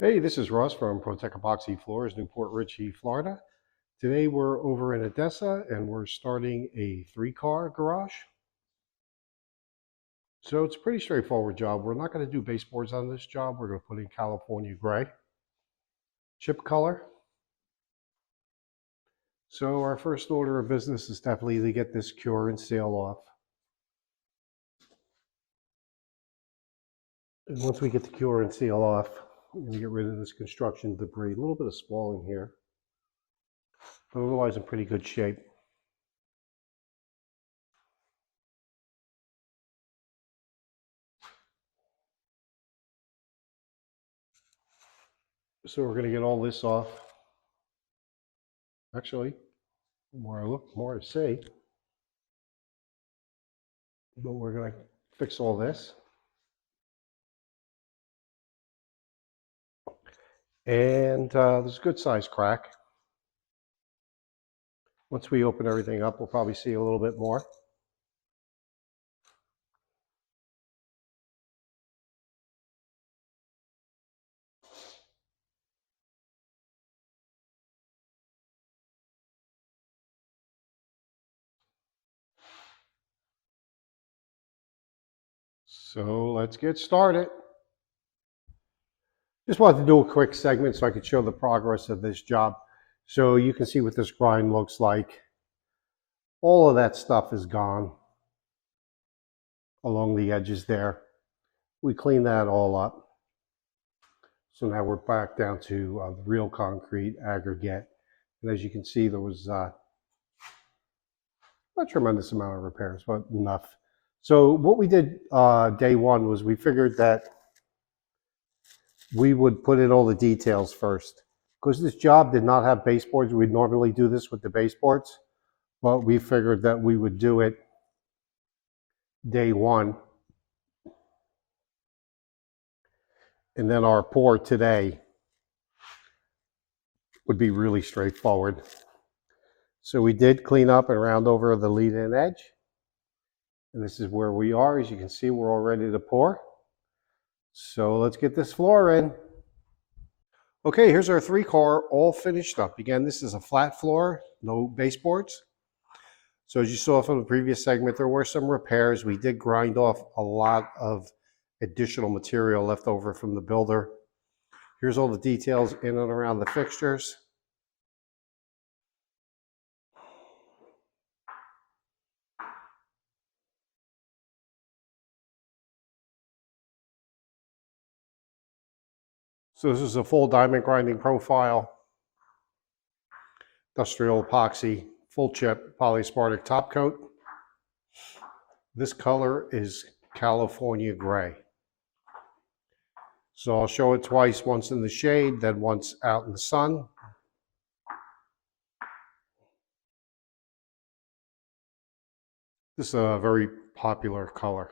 Hey, this is Russ from Protec Epoxy Floors, Newport Richey, Florida. Today we're over in Odessa and we're starting a 3-car garage. So it's a pretty straightforward job. We're not going to do baseboards on this job. We're going to put in California gray chip color. So our first order of business is definitely to get this cure and seal off. And once we get the cure and seal off, we're going to get rid of this construction debris. A little bit of spalling here, but otherwise in pretty good shape. So we're going to get all this off. Actually, the more I look, the more I see. But we're going to fix all this. And there's a good size crack. Once we open everything up, we'll probably see a little bit more. So let's get started. Just wanted to do a quick segment so I could show the progress of this job. So you can see what this grind looks like. All of that stuff is gone along the edges there. We cleaned that all up. So now we're back down to real concrete aggregate. And as you can see, there was not a tremendous amount of repairs, but enough. So what we did day one was we figured that we would put in all the details first. Because this job did not have baseboards, we'd normally do this with the baseboards, but we figured that we would do it day one. And then our pour today would be really straightforward. So we did clean up and round over the lead-in edge. And this is where we are. As you can see, we're all ready to pour. So let's get this floor in. Okay, here's our 3-car all finished up. Again, this is a flat floor, no baseboards. So as you saw from the previous segment, there were some repairs. We did grind off a lot of additional material left over from the builder. Here's all the details in and around the fixtures. So this is a full diamond grinding profile, industrial epoxy, full chip polyaspartic top coat. This color is California gray. So I'll show it twice, once in the shade, then once out in the sun. This is a very popular color.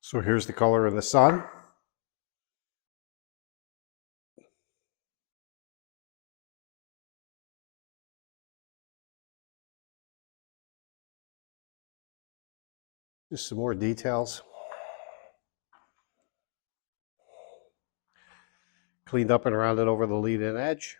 So here's the color in the sun. Just some more details. Cleaned up and rounded over the lead-in edge.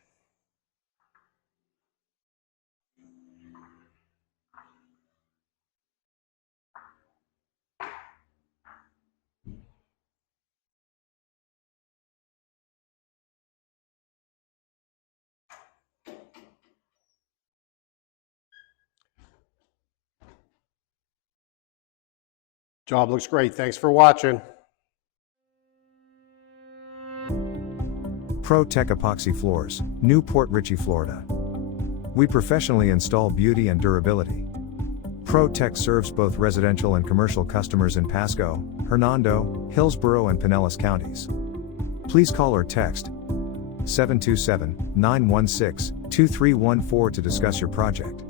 Job looks great. Thanks for watching. Pro Tech Epoxy Floors, Newport, Richey, Florida. We professionally install beauty and durability. Pro Tech serves both residential and commercial customers in Pasco, Hernando, Hillsborough and Pinellas counties. Please call or text 727-916-2314 to discuss your project.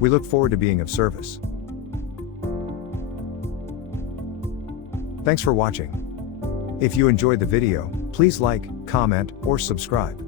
We look forward to being of service. Thanks for watching. If you enjoyed the video, please like, comment, or subscribe.